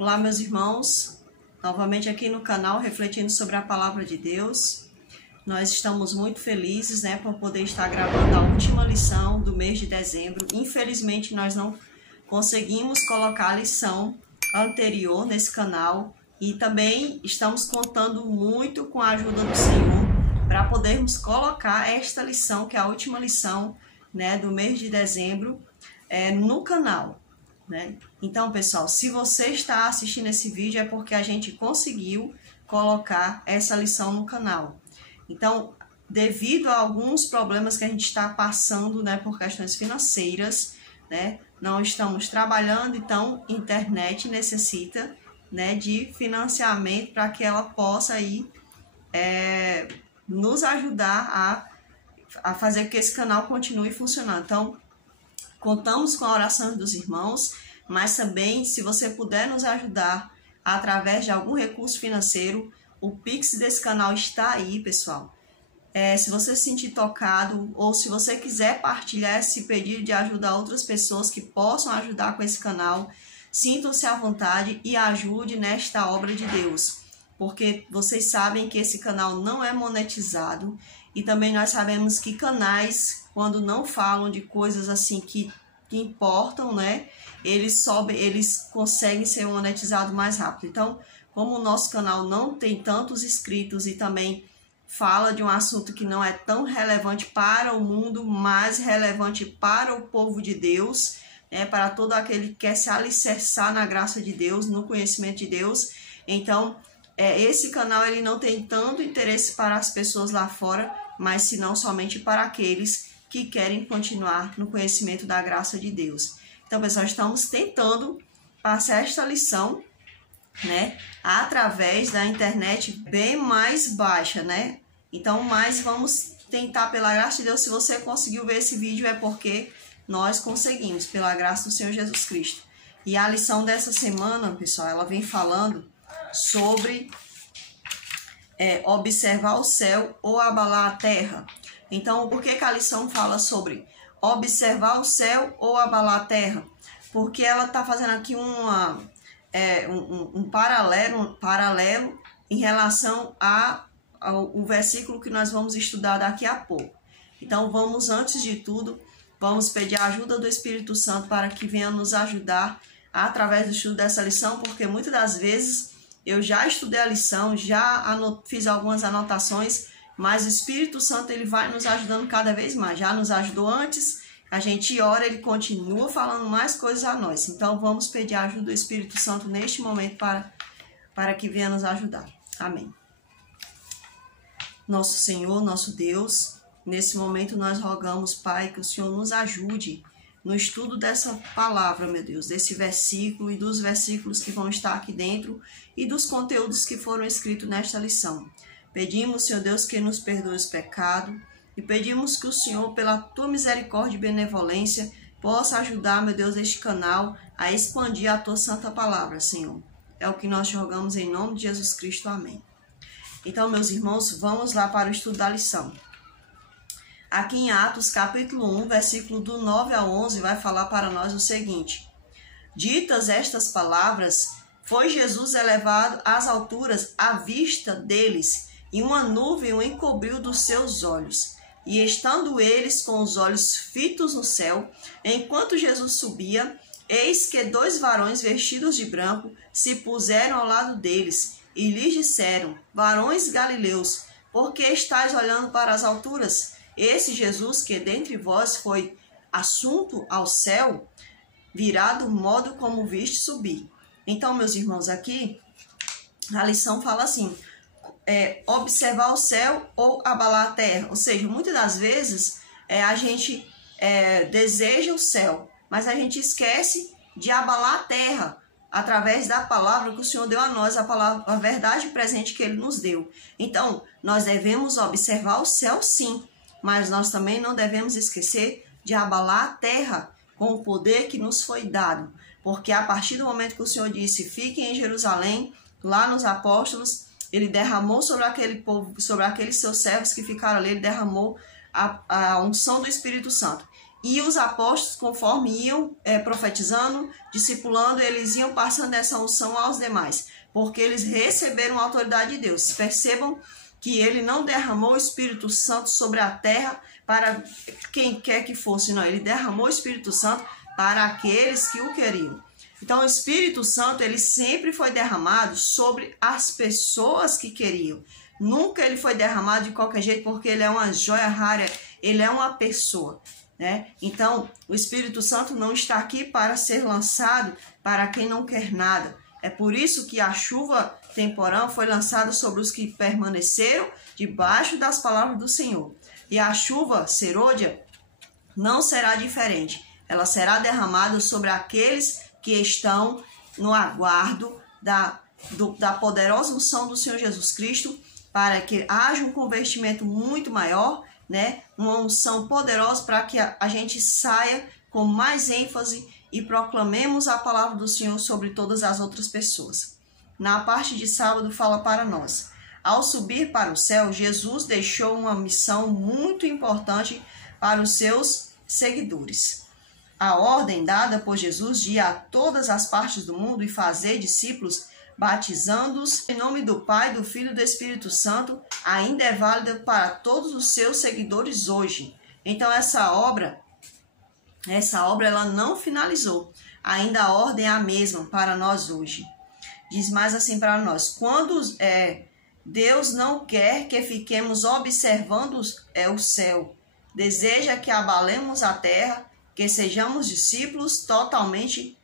Olá, meus irmãos, novamente aqui no canal refletindo sobre a palavra de Deus. Nós estamos muito felizes, por poder estar gravando a última lição do mês de dezembro. Infelizmente, nós não conseguimos colocar a lição anterior nesse canal e também estamos contando muito com a ajuda do Senhor para podermos colocar esta lição, que é a última lição, do mês de dezembro, no canal. Então, pessoal, se você está assistindo esse vídeo é porque a gente conseguiu colocar essa lição no canal. Então, devido a alguns problemas que a gente está passando, por questões financeiras, não estamos trabalhando, então a internet necessita, de financiamento para que ela possa aí nos ajudar a fazer com que esse canal continue funcionando. Então, contamos com a oração dos irmãos, mas também, se você puder nos ajudar através de algum recurso financeiro, o Pix desse canal está aí, pessoal. Se você se sentir tocado ou se você quiser partilhar esse pedido de ajuda a outras pessoas que possam ajudar com esse canal, sintam-se à vontade e ajude nesta obra de Deus. Porque vocês sabem que esse canal não é monetizado e também nós sabemos que canais, quando não falam de coisas assim que importam, eles conseguem ser monetizados mais rápido. Então, como o nosso canal não tem tantos inscritos e também fala de um assunto que não é tão relevante para o mundo, mas relevante para o povo de Deus, para todo aquele que quer se alicerçar na graça de Deus, no conhecimento de Deus. Então, esse canal ele não tem tanto interesse para as pessoas lá fora, mas senão somente para aqueles que querem continuar no conhecimento da graça de Deus. Então, pessoal, estamos tentando passar esta lição, através da internet bem mais baixa, Então, mas vamos tentar pela graça de Deus. Se você conseguiu ver esse vídeo é porque nós conseguimos, pela graça do Senhor Jesus Cristo. E a lição dessa semana, pessoal, ela vem falando sobre observar o céu ou abalar a terra. Então, por que a lição fala sobre observar o céu ou abalar a terra? Porque ela está fazendo aqui um paralelo em relação ao versículo que nós vamos estudar daqui a pouco. Então, antes de tudo, vamos pedir a ajuda do Espírito Santo para que venha nos ajudar através do estudo dessa lição, porque muitas das vezes eu já estudei a lição, já fiz algumas anotações, mas o Espírito Santo ele vai nos ajudando cada vez mais. Já nos ajudou antes, a gente ora, ele continua falando mais coisas a nós. Então, vamos pedir a ajuda do Espírito Santo neste momento para que venha nos ajudar. Amém. Nosso Senhor, nosso Deus, nesse momento nós rogamos, Pai, que o Senhor nos ajude no estudo dessa palavra, meu Deus, desse versículo e dos versículos que vão estar aqui dentro e dos conteúdos que foram escritos nesta lição. Pedimos, Senhor Deus, que nos perdoe os pecados e pedimos que o Senhor, pela tua misericórdia e benevolência, possa ajudar, meu Deus, este canal a expandir a tua santa palavra, Senhor. É o que nós te rogamos em nome de Jesus Cristo. Amém. Então, meus irmãos, vamos lá para o estudo da lição. Aqui em Atos, capítulo 1, versículo do 9 ao 11, vai falar para nós o seguinte: ditas estas palavras, foi Jesus elevado às alturas à vista deles, e uma nuvem o encobriu dos seus olhos. E estando eles com os olhos fitos no céu, enquanto Jesus subia, eis que 2 varões vestidos de branco se puseram ao lado deles, e lhes disseram: varões galileus, por que estáis olhando para as alturas? Esse Jesus que dentre vós foi assunto ao céu, virá do modo como viste subir. Então, meus irmãos, aqui a lição fala assim: observar o céu ou abalar a terra. Ou seja, muitas das vezes a gente deseja o céu, mas a gente esquece de abalar a terra através da palavra que o Senhor deu a nós, a verdade presente que Ele nos deu. Então, nós devemos observar o céu, sim, mas nós também não devemos esquecer de abalar a terra com o poder que nos foi dado. Porque a partir do momento que o Senhor disse, fiquem em Jerusalém, lá nos apóstolos, Ele derramou sobre aquele povo, sobre aqueles seus servos que ficaram ali, Ele derramou a unção do Espírito Santo. E os apóstolos, conforme iam profetizando, discipulando, eles iam passando essa unção aos demais, porque eles receberam a autoridade de Deus. Percebam que ele não derramou o Espírito Santo sobre a terra para quem quer que fosse, não. Ele derramou o Espírito Santo para aqueles que o queriam. Então, o Espírito Santo, ele sempre foi derramado sobre as pessoas que queriam. Nunca ele foi derramado de qualquer jeito, porque ele é uma joia rara, ele é uma pessoa, né? Então, o Espírito Santo não está aqui para ser lançado para quem não quer nada. É por isso que a chuva temporã foi lançada sobre os que permaneceram debaixo das palavras do Senhor. E a chuva serôdia não será diferente. Ela será derramada sobre aqueles que estão no aguardo da poderosa unção do Senhor Jesus Cristo, para que haja um convertimento muito maior, né? Uma unção poderosa para que a gente saia com mais ênfase e proclamemos a palavra do Senhor sobre todas as outras pessoas. Na parte de sábado fala para nós. Ao subir para o céu, Jesus deixou uma missão muito importante para os seus seguidores. A ordem dada por Jesus de ir a todas as partes do mundo e fazer discípulos, batizando-os em nome do Pai, do Filho e do Espírito Santo, ainda é válida para todos os seus seguidores hoje. Então essa obra ela não finalizou. Ainda a ordem é a mesma para nós hoje. Diz mais assim para nós: quando Deus não quer que fiquemos observando o céu, deseja que abalemos a terra, que sejamos discípulos totalmente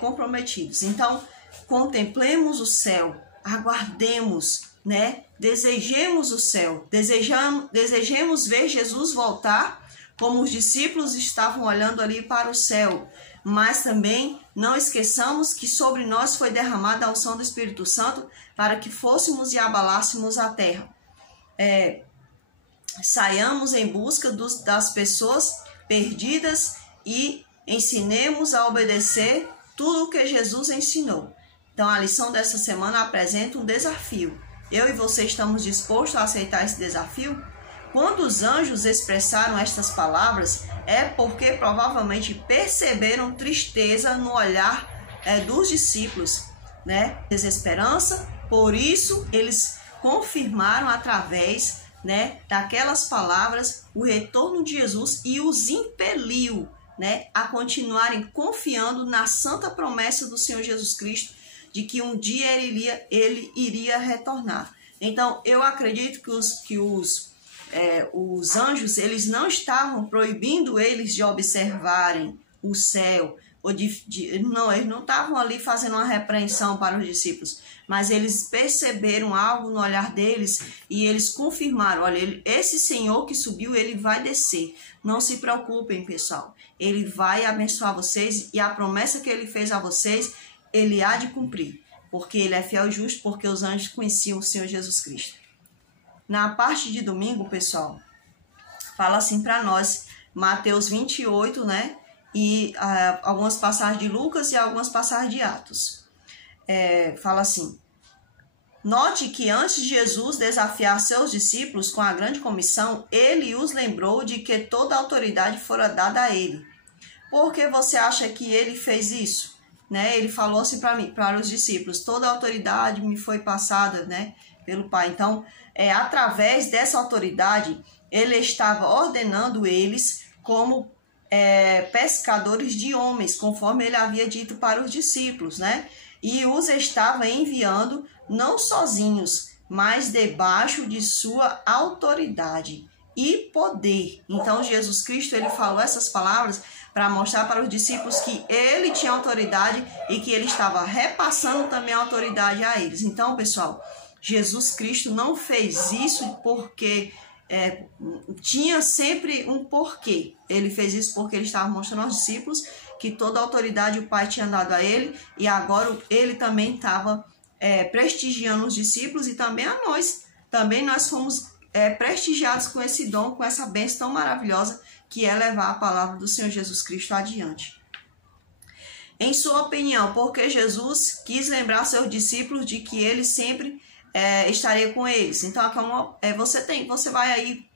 comprometidos. Então, contemplemos o céu, aguardemos, né? Desejemos o céu, desejemos ver Jesus voltar, como os discípulos estavam olhando ali para o céu. Mas também não esqueçamos que sobre nós foi derramada a unção do Espírito Santo para que fôssemos e abalássemos a terra. Saiamos em busca das pessoas perdidas e ensinemos a obedecer tudo o que Jesus ensinou. Então, a lição dessa semana apresenta um desafio. Eu e você estamos dispostos a aceitar esse desafio? Quando os anjos expressaram estas palavras, é porque provavelmente perceberam tristeza no olhar dos discípulos, né? Desesperança. Por isso, eles confirmaram através, né, daquelas palavras o retorno de Jesus e os impeliu, né, a continuarem confiando na santa promessa do Senhor Jesus Cristo de que um dia ele iria retornar. Então, eu acredito que os anjos, eles não estavam proibindo eles de observarem o céu, não, eles não estavam ali fazendo uma repreensão para os discípulos, mas eles perceberam algo no olhar deles e eles confirmaram: olha, esse Senhor que subiu, ele vai descer. Não se preocupem, pessoal, ele vai abençoar vocês e a promessa que ele fez a vocês, ele há de cumprir, porque ele é fiel e justo, porque os anjos conheciam o Senhor Jesus Cristo. Na parte de domingo, pessoal, fala assim para nós, Mateus 28, né? E algumas passagens de Lucas e algumas passagens de Atos. Fala assim: note que antes de Jesus desafiar seus discípulos com a grande comissão, ele os lembrou de que toda a autoridade fora dada a ele. Por que você acha que ele fez isso? Né? Ele falou assim para os discípulos: toda a autoridade me foi passada, né, pelo Pai. Então, através dessa autoridade, ele estava ordenando eles como pescadores de homens, conforme ele havia dito para os discípulos, né? E os estava enviando não sozinhos, mas debaixo de sua autoridade e poder. Então, Jesus Cristo, ele falou essas palavras para mostrar para os discípulos que ele tinha autoridade e que ele estava repassando também a autoridade a eles. Então, pessoal, Jesus Cristo não fez isso porque tinha sempre um porquê. Ele fez isso porque ele estava mostrando aos discípulos que toda a autoridade o Pai tinha dado a ele, e agora ele também estava prestigiando os discípulos e também a nós. Também nós fomos prestigiados com esse dom, com essa bênção tão maravilhosa que é levar a palavra do Senhor Jesus Cristo adiante. Em sua opinião, por que Jesus quis lembrar seus discípulos de que ele sempre estaria com eles? Então, você vai aí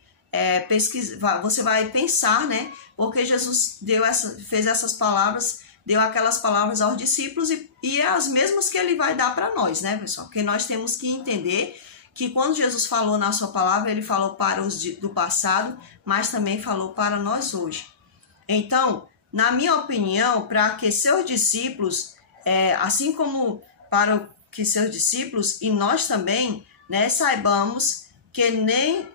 você vai pensar, né? Porque Jesus fez essas palavras, deu aquelas palavras aos discípulos e é as mesmas que ele vai dar para nós, né, pessoal? Porque nós temos que entender que quando Jesus falou na sua palavra, ele falou para os do passado, mas também falou para nós hoje. Então, na minha opinião, para que seus discípulos, assim como para que seus discípulos e nós também, né, saibamos que nem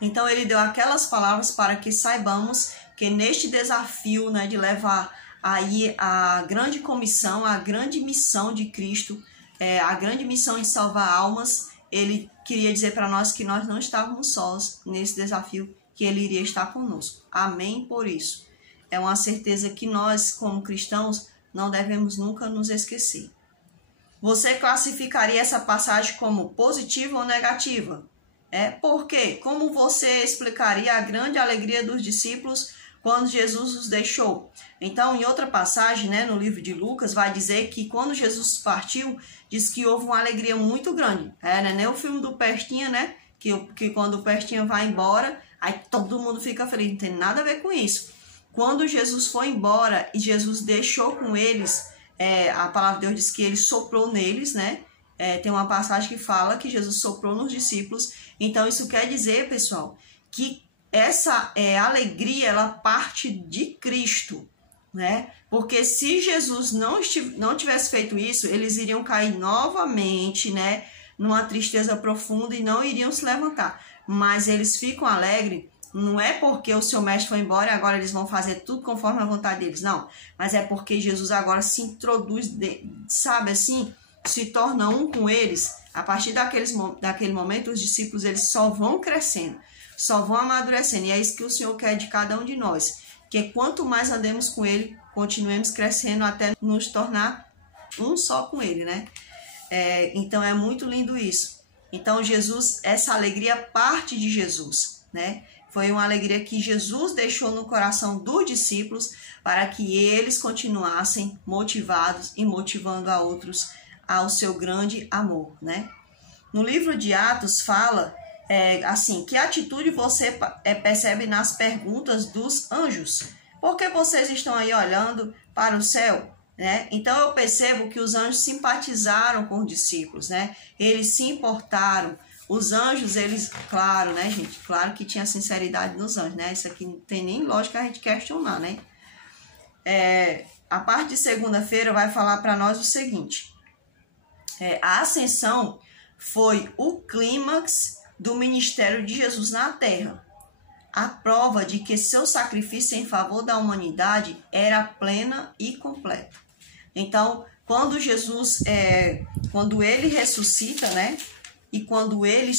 Então ele deu aquelas palavras para que saibamos que neste desafio, né, de levar aí a grande comissão, a grande missão de Cristo, a grande missão de salvar almas, ele queria dizer para nós que nós não estávamos sós nesse desafio, que ele iria estar conosco. Amém por isso. É uma certeza que nós, como cristãos, não devemos nunca nos esquecer. Você classificaria essa passagem como positiva ou negativa? Por quê? Como você explicaria a grande alegria dos discípulos quando Jesus os deixou? Então, em outra passagem, né, no livro de Lucas, vai dizer que quando Jesus partiu, diz que houve uma alegria muito grande. Né? Nem o filme do Pestinha, né? Que quando o Pestinha vai embora, aí todo mundo fica feliz. Não tem nada a ver com isso. Quando Jesus foi embora e Jesus deixou com eles, a palavra de Deus diz que ele soprou neles, né? Tem uma passagem que fala que Jesus soprou nos discípulos. Então, isso quer dizer, pessoal, que essa alegria, ela parte de Cristo, né? Porque se Jesus não tivesse feito isso, eles iriam cair novamente, né, numa tristeza profunda e não iriam se levantar. Mas eles ficam alegres, não é porque o seu mestre foi embora e agora eles vão fazer tudo conforme a vontade deles, não. Mas é porque Jesus agora se introduz, sabe assim, se torna um com eles. A partir daquele momento, os discípulos eles só vão crescendo, só vão amadurecendo. E é isso que o Senhor quer de cada um de nós. Que quanto mais andemos com Ele, continuemos crescendo até nos tornar um só com Ele, né? Então é muito lindo isso. Então Jesus, essa alegria parte de Jesus, né? Foi uma alegria que Jesus deixou no coração dos discípulos para que eles continuassem motivados e motivando a outros ao seu grande amor, né? No livro de Atos fala assim, que atitude você percebe nas perguntas dos anjos? Por que vocês estão aí olhando para o céu? Né? Então eu percebo que os anjos simpatizaram com os discípulos, né? Eles se importaram. Os anjos, eles, claro, né, gente? Claro que tinha sinceridade nos anjos, né? Isso aqui não tem nem lógica a gente questionar, né? A parte de segunda-feira vai falar para nós o seguinte. A ascensão foi o clímax do ministério de Jesus na terra. A prova de que seu sacrifício em favor da humanidade era plena e completa. Então, quando Jesus, quando ele ressuscita, né? E quando ele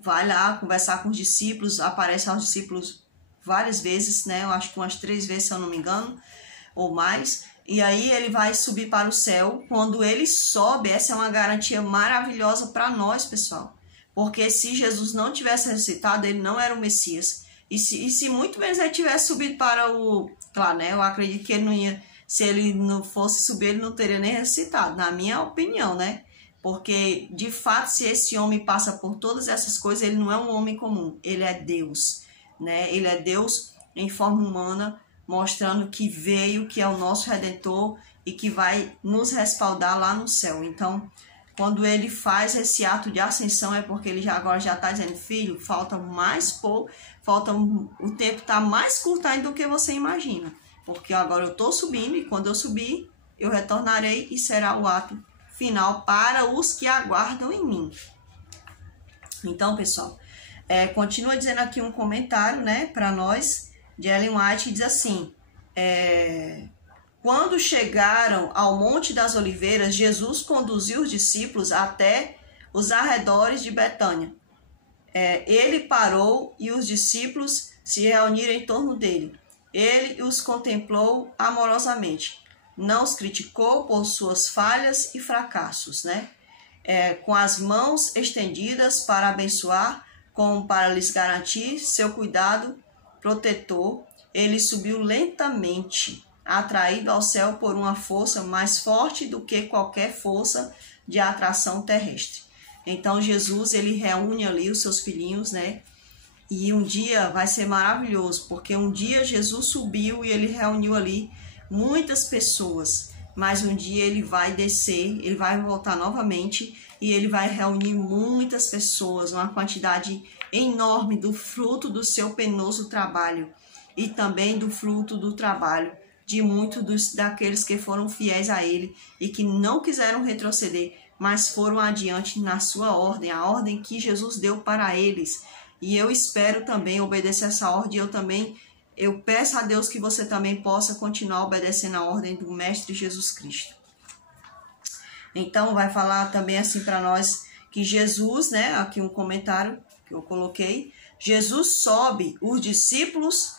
vai lá conversar com os discípulos, aparece aos discípulos várias vezes, né? Eu acho que umas 3 vezes, se eu não me engano, ou mais. E aí ele vai subir para o céu. Quando ele sobe, essa é uma garantia maravilhosa para nós, pessoal. Porque se Jesus não tivesse ressuscitado, ele não era o Messias. E se muito menos ele tivesse subido para o... Claro, né? Eu acredito que ele não ia... Se ele não fosse subir, ele não teria nem ressuscitado, na minha opinião, né? Porque, de fato, se esse homem passa por todas essas coisas, ele não é um homem comum. Ele é Deus, né? Ele é Deus em forma humana, mostrando que veio, que é o nosso Redentor e que vai nos respaldar lá no céu. Então, quando ele faz esse ato de ascensão, é porque ele agora já está dizendo, filho, falta mais pouco, o tempo está mais curto ainda do que você imagina. Porque agora eu estou subindo e quando eu subir, eu retornarei e será o ato final para os que aguardam em mim. Então, pessoal, continua dizendo aqui um comentário, né, para nós, de Ellen White, diz assim, quando chegaram ao Monte das Oliveiras, Jesus conduziu os discípulos até os arredores de Betânia. Ele parou e os discípulos se reuniram em torno dele. Ele os contemplou amorosamente. Não os criticou por suas falhas e fracassos, né? Com as mãos estendidas para abençoar, como para lhes garantir seu cuidado protetor, ele subiu lentamente, atraído ao céu por uma força mais forte do que qualquer força de atração terrestre. Então Jesus, ele reúne ali os seus filhinhos, né? E um dia vai ser maravilhoso, porque um dia Jesus subiu e ele reuniu ali muitas pessoas, mas um dia ele vai descer, ele vai voltar novamente e ele vai reunir muitas pessoas, uma quantidade enorme do fruto do seu penoso trabalho e também do fruto do trabalho de muitos daqueles que foram fiéis a ele e que não quiseram retroceder, mas foram adiante na sua ordem, a ordem que Jesus deu para eles. E eu espero também obedecer essa ordem. Eu peço a Deus que você também possa continuar obedecendo a ordem do Mestre Jesus Cristo. Então, vai falar também assim para nós que Jesus, né? Aqui um comentário que eu coloquei. Jesus sobe, os discípulos,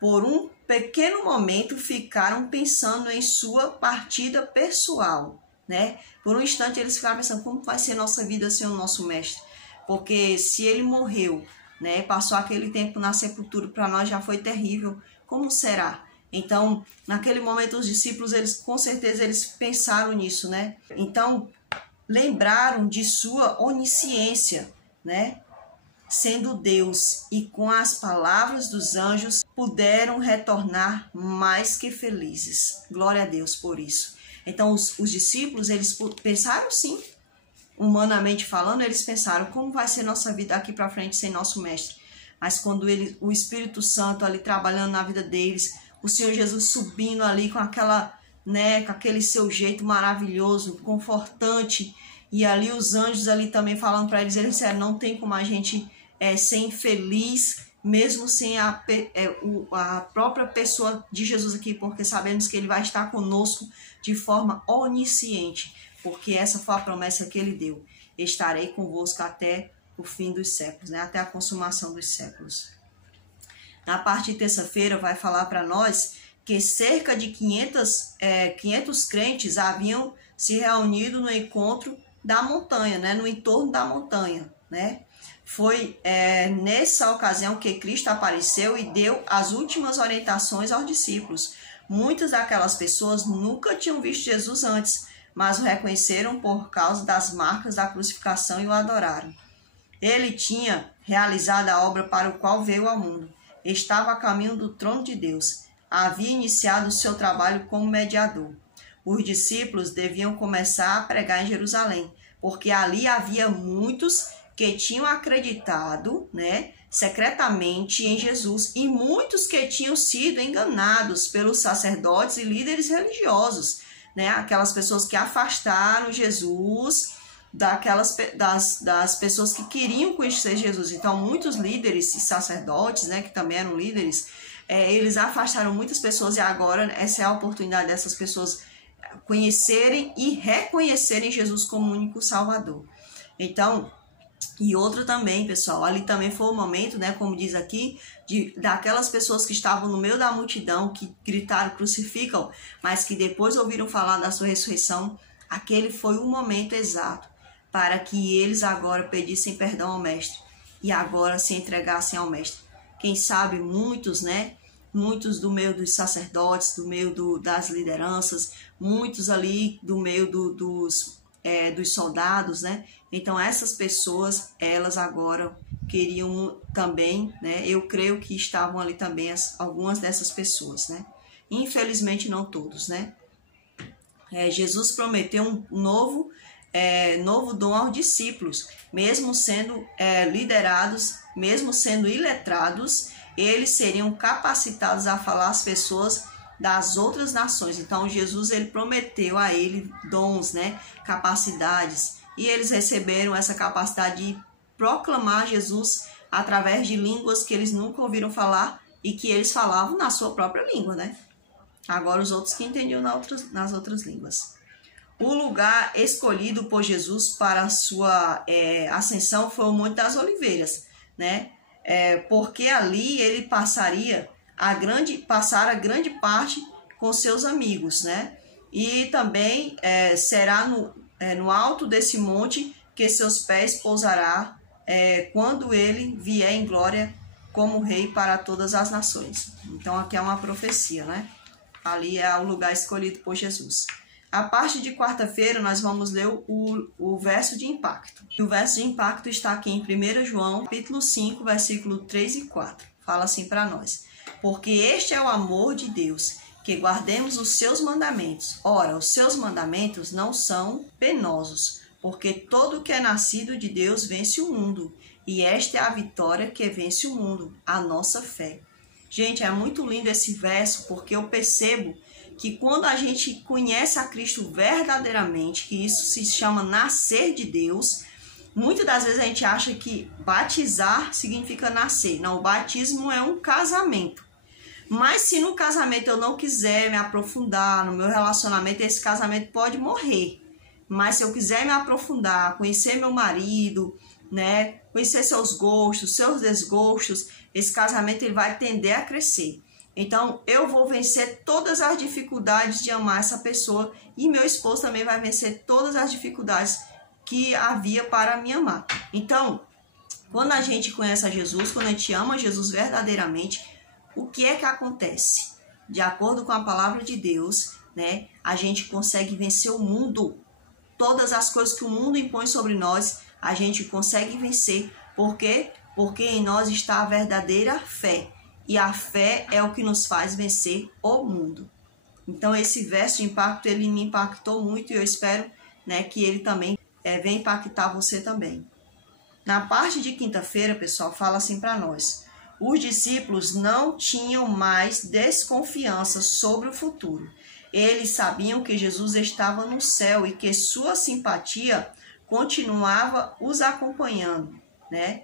por um pequeno momento, ficaram pensando em sua partida pessoal, né? Por um instante, eles ficaram pensando, como vai ser nossa vida sem o nosso Mestre? Porque se ele morreu, né, passou aquele tempo na sepultura, para nós já foi terrível, como será? Então, naquele momento, os discípulos, com certeza, eles pensaram nisso, né? Então, lembraram de sua onisciência, né? Sendo Deus, e com as palavras dos anjos, puderam retornar mais que felizes. Glória a Deus por isso. Então, os discípulos, eles pensaram sim, humanamente falando, eles pensaram, como vai ser nossa vida daqui para frente sem nosso Mestre? Mas quando o Espírito Santo ali trabalhando na vida deles, o Senhor Jesus subindo ali com com aquele seu jeito maravilhoso, confortante, e ali os anjos ali também falando para eles disseram, não tem como a gente ser infeliz, mesmo sem a própria pessoa de Jesus aqui, porque sabemos que ele vai estar conosco de forma onisciente, porque essa foi a promessa que ele deu. Estarei convosco até o fim dos séculos, né? Até a consumação dos séculos. Na parte de terça-feira vai falar para nós que cerca de 500 crentes haviam se reunido no encontro da montanha, né? No entorno da montanha, né? Foi nessa ocasião que Cristo apareceu e deu as últimas orientações aos discípulos. Muitas daquelas pessoas nunca tinham visto Jesus antes, mas o reconheceram por causa das marcas da crucificação e o adoraram. Ele tinha realizado a obra para o qual veio ao mundo. Estava a caminho do trono de Deus. Havia iniciado o seu trabalho como mediador. Os discípulos deviam começar a pregar em Jerusalém, porque ali havia muitos que tinham acreditado, né, secretamente em Jesus, e muitos que tinham sido enganados pelos sacerdotes e líderes religiosos, né, aquelas pessoas que afastaram Jesus das pessoas que queriam conhecer Jesus. Então, muitos líderes e sacerdotes, né, que também eram líderes, eles afastaram muitas pessoas, e agora essa é a oportunidade dessas pessoas conhecerem e reconhecerem Jesus como único Salvador. Então, e outro também, pessoal, ali também foi o momento, né, como diz aqui, daquelas pessoas que estavam no meio da multidão, que gritaram, crucificam, mas que depois ouviram falar da sua ressurreição. Aquele foi o momento exato para que eles agora pedissem perdão ao Mestre e agora se entregassem ao Mestre. Quem sabe muitos, né, muitos do meio dos sacerdotes, do meio das lideranças, muitos ali do meio dos soldados, né? Então essas pessoas, elas agora queriam também, né? Eu creio que estavam ali também algumas dessas pessoas, né? Infelizmente não todos, né? Jesus prometeu um novo dom aos discípulos, mesmo sendo liderados, mesmo sendo iletrados, eles seriam capacitados a falar às pessoas das outras nações. Então Jesus, ele prometeu a ele dons, né, capacidades, e eles receberam essa capacidade de proclamar Jesus através de línguas que eles nunca ouviram falar e que eles falavam na sua própria língua, né? Agora os outros que entendiam nas outras línguas. O lugar escolhido por Jesus para a sua ascensão foi o Monte das Oliveiras, né? Porque ali ele passara a grande parte com seus amigos, né? E também será no alto desse monte que seus pés pousará quando ele vier em glória como rei para todas as nações. Então aqui é uma profecia, né? Ali é o lugar escolhido por Jesus. A parte de quarta-feira nós vamos ler o verso de impacto. O verso de impacto está aqui em 1 João, capítulo 5, versículo 3 e 4. Fala assim para nós: porque este é o amor de Deus, que guardemos os seus mandamentos. Ora, os seus mandamentos não são penosos, porque todo que é nascido de Deus vence o mundo. E esta é a vitória que vence o mundo, a nossa fé. Gente, é muito lindo esse verso, porque eu percebo que quando a gente conhece a Cristo verdadeiramente, que isso se chama nascer de Deus, muitas das vezes a gente acha que batizar significa nascer. Não, o batismo é um casamento. Mas se no casamento eu não quiser me aprofundar no meu relacionamento, esse casamento pode morrer. Mas se eu quiser me aprofundar, conhecer meu marido, né, conhecer seus gostos, seus desgostos, esse casamento ele vai tender a crescer. Então, eu vou vencer todas as dificuldades de amar essa pessoa e meu esposo também vai vencer todas as dificuldades que havia para me amar. Então, quando a gente conhece a Jesus, quando a gente ama Jesus verdadeiramente, o que é que acontece? De acordo com a palavra de Deus, né, a gente consegue vencer o mundo. Todas as coisas que o mundo impõe sobre nós, a gente consegue vencer. Por quê? Porque em nós está a verdadeira fé. E a fé é o que nos faz vencer o mundo. Então, esse verso de impacto, ele me impactou muito e eu espero, né, que ele também venha impactar você também. Na parte de quinta-feira, pessoal, fala assim para nós: os discípulos não tinham mais desconfiança sobre o futuro. Eles sabiam que Jesus estava no céu e que sua simpatia continuava os acompanhando, né?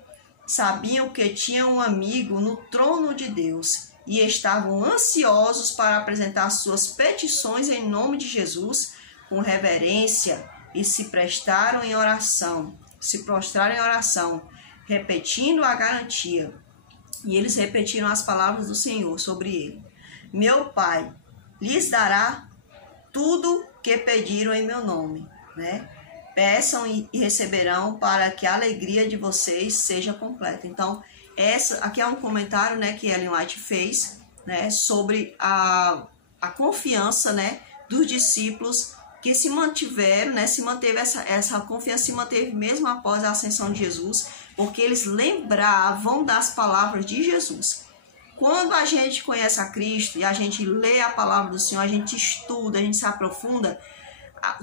Sabiam que tinham um amigo no trono de Deus e estavam ansiosos para apresentar suas petições em nome de Jesus com reverência e se prostraram em oração, repetindo a garantia. E eles repetiram as palavras do Senhor sobre ele: meu Pai lhes dará tudo que pediram em meu nome, né? Peçam e receberão, para que a alegria de vocês seja completa. Então, aqui é um comentário, né, que Ellen White fez, né, sobre a confiança, né, dos discípulos que se mantiveram, né, essa confiança se manteve mesmo após a ascensão de Jesus, porque eles lembravam das palavras de Jesus. Quando a gente conhece a Cristo e a gente lê a palavra do Senhor, a gente estuda, a gente se aprofunda,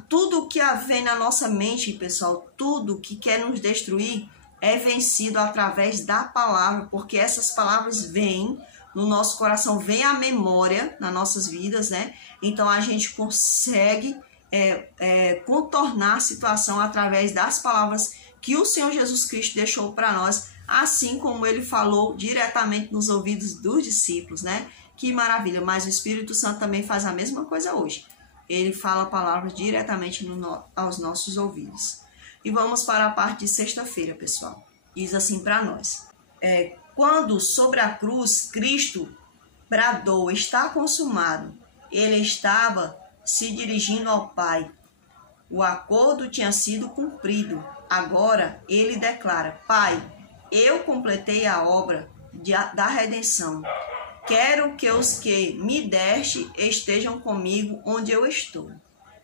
tudo que vem na nossa mente, pessoal, tudo que quer nos destruir é vencido através da palavra, porque essas palavras vêm no nosso coração, vem a memória nas nossas vidas, né? Então a gente consegue contornar a situação através das palavras que o Senhor Jesus Cristo deixou para nós, assim como ele falou diretamente nos ouvidos dos discípulos, né? Que maravilha, mas o Espírito Santo também faz a mesma coisa hoje. Ele fala palavras diretamente aos nossos ouvidos. E vamos para a parte de sexta-feira, pessoal. Diz assim para nós: quando sobre a cruz Cristo bradou, está consumado, ele estava se dirigindo ao Pai. O acordo tinha sido cumprido. Agora ele declara: Pai, eu completei a obra da redenção. Quero que os que me deste estejam comigo onde eu estou.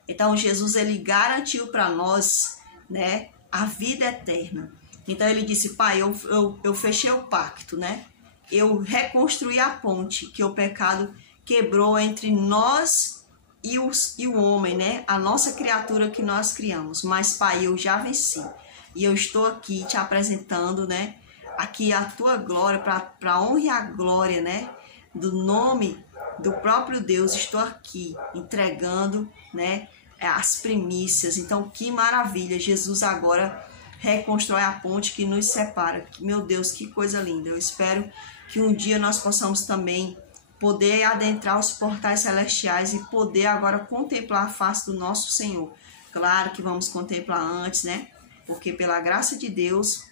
Então, Jesus, ele garantiu para nós, né, a vida eterna. Então, ele disse: Pai, eu fechei o pacto, né? Eu reconstruí a ponte que o pecado quebrou entre nós e o homem, né? A nossa criatura que nós criamos. Mas, Pai, eu já venci. E eu estou aqui te apresentando, né? Aqui a tua glória, para a honra e a glória, né? Do nome do próprio Deus, estou aqui entregando, né, as primícias. Então, que maravilha! Jesus agora reconstrói a ponte que nos separa. Meu Deus, que coisa linda! Eu espero que um dia nós possamos também poder adentrar os portais celestiais e poder agora contemplar a face do nosso Senhor. Claro que vamos contemplar antes, né? Porque pela graça de Deus,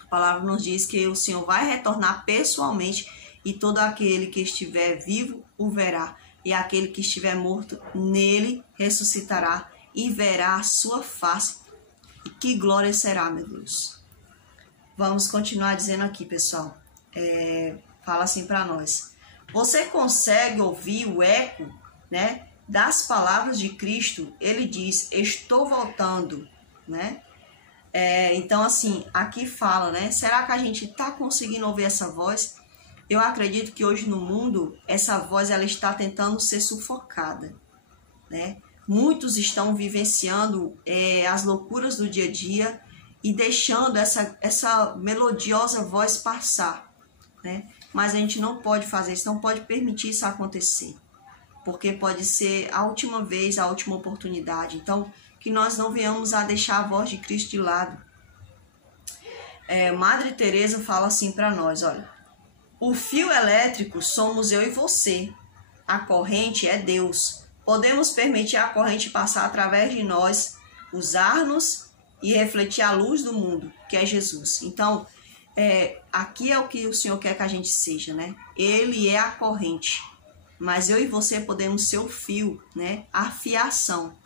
a palavra nos diz que o Senhor vai retornar pessoalmente e todo aquele que estiver vivo o verá, e aquele que estiver morto nele ressuscitará e verá a sua face. E que glória será, meu Deus! Vamos continuar dizendo aqui, pessoal. Fala assim para nós: você consegue ouvir o eco, né, das palavras de Cristo, ele diz, estou voltando, né? Então, assim, aqui fala, né? Será que a gente está conseguindo ouvir essa voz? Eu acredito que hoje no mundo, essa voz ela está tentando ser sufocada, né? Muitos estão vivenciando as loucuras do dia a dia e deixando essa melodiosa voz passar, né? Mas a gente não pode fazer isso, não pode permitir isso acontecer, porque pode ser a última vez, a última oportunidade. Então, que nós não venhamos a deixar a voz de Cristo de lado. Madre Teresa fala assim para nós, olha, o fio elétrico somos eu e você, a corrente é Deus. Podemos permitir a corrente passar através de nós, usar-nos e refletir a luz do mundo, que é Jesus. Então, aqui é o que o Senhor quer que a gente seja, né? Ele é a corrente, mas eu e você podemos ser o fio, né? A fiação,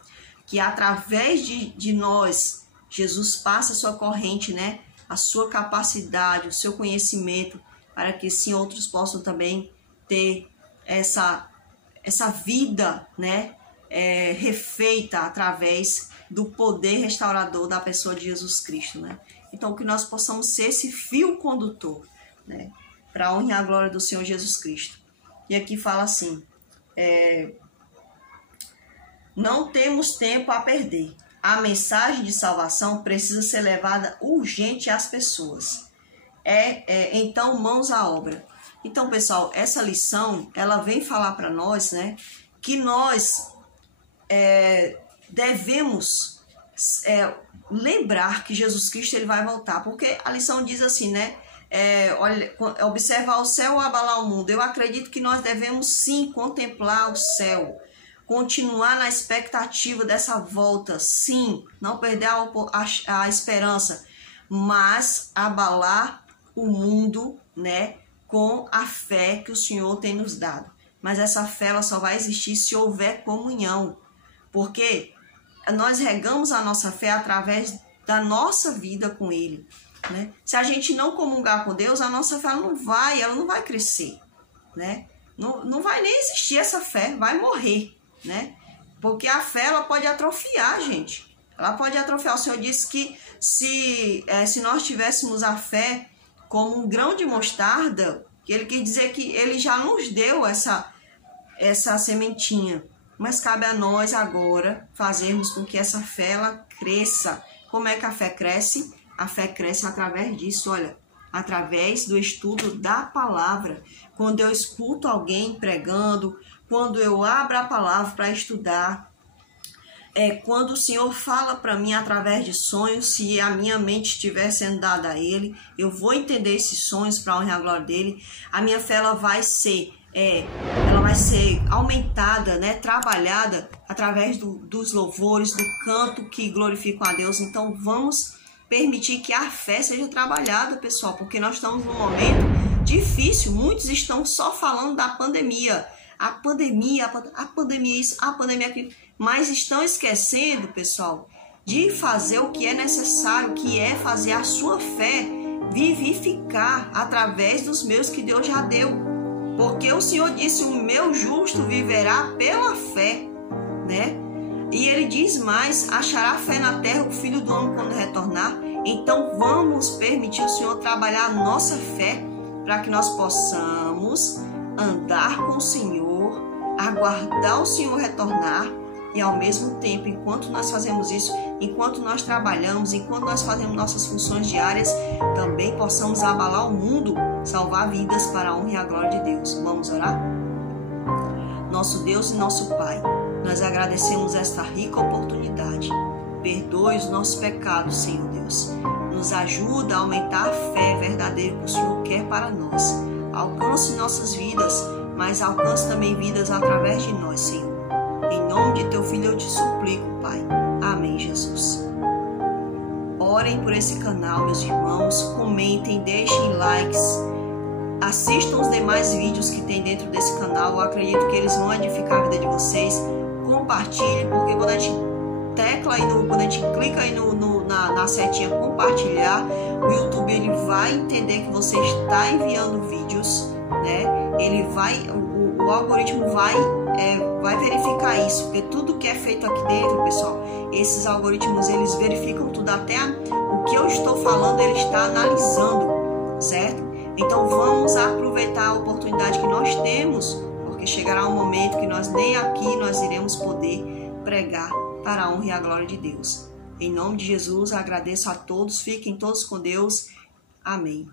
que através de nós, Jesus passa a sua corrente, né? A sua capacidade, o seu conhecimento, para que sim outros possam também ter essa vida, né? Refeita através do poder restaurador da pessoa de Jesus Cristo, né? Então, que nós possamos ser esse fio condutor, né? Para a honra e a glória do Senhor Jesus Cristo. E aqui fala assim, não temos tempo a perder. A mensagem de salvação precisa ser levada urgente às pessoas. Então, mãos à obra. Então, pessoal, essa lição, ela vem falar para nós, né, que nós devemos lembrar que Jesus Cristo ele vai voltar. Porque a lição diz assim, né, observar o céu abalar o mundo. Eu acredito que nós devemos sim contemplar o céu, continuar na expectativa dessa volta, sim, não perder a esperança, mas abalar o mundo, né, com a fé que o Senhor tem nos dado. Mas essa fé ela só vai existir se houver comunhão, porque nós regamos a nossa fé através da nossa vida com Ele, né? Se a gente não comungar com Deus, a nossa fé ela não vai crescer, né? Não vai nem existir essa fé, vai morrer, né? Porque a fé ela pode atrofiar, gente. Ela pode atrofiar. O Senhor disse que se nós tivéssemos a fé como um grão de mostarda, que ele quer dizer que ele já nos deu essa sementinha. Mas cabe a nós agora fazermos com que essa fé ela cresça. Como é que a fé cresce? A fé cresce através disso, olha, através do estudo da palavra. Quando eu escuto alguém pregando, quando eu abro a palavra para estudar, quando o Senhor fala para mim através de sonhos, se a minha mente estiver sendo dada a Ele, eu vou entender esses sonhos para a honra e a glória dEle. A minha fé ela vai ser aumentada, né, trabalhada através dos louvores, do canto que glorificam a Deus. Então vamos permitir que a fé seja trabalhada, pessoal, porque nós estamos num momento difícil. Muitos estão só falando da pandemia. A pandemia isso, a pandemia aquilo. Mas estão esquecendo, pessoal, de fazer o que é necessário, que é fazer a sua fé vivificar através dos meios que Deus já deu. Porque o Senhor disse, o meu justo viverá pela fé, né? E ele diz mais, achará fé na terra o Filho do Homem quando retornar. Então vamos permitir o Senhor trabalhar a nossa fé para que nós possamos andar com o Senhor, aguardar o Senhor retornar e ao mesmo tempo, enquanto nós fazemos isso, enquanto nós trabalhamos, enquanto nós fazemos nossas funções diárias, também possamos abalar o mundo, salvar vidas para a honra e a glória de Deus. Vamos orar? Nosso Deus e nosso Pai, nós agradecemos esta rica oportunidade. Perdoe os nossos pecados, Senhor Deus. Nos ajuda a aumentar a fé verdadeira que o Senhor quer para nós. Alcance nossas vidas, mas alcance também vidas através de nós, Senhor. Em nome de Teu Filho eu te suplico, Pai. Amém, Jesus. Orem por esse canal, meus irmãos. Comentem, deixem likes. Assistam os demais vídeos que tem dentro desse canal. Eu acredito que eles vão edificar a vida de vocês. Compartilhem, porque quando a gente tecla aí, quando a gente clica aí na setinha compartilhar, o YouTube ele vai entender que você está enviando vídeos, né? Ele vai, o algoritmo vai vai verificar isso, porque tudo que é feito aqui dentro, pessoal, esses algoritmos, eles verificam tudo, até o que eu estou falando, ele está analisando, certo? Então vamos aproveitar a oportunidade que nós temos, porque chegará um momento que nós nem aqui nós iremos poder pregar para a honra e a glória de Deus. Em nome de Jesus, agradeço a todos, fiquem todos com Deus. Amém.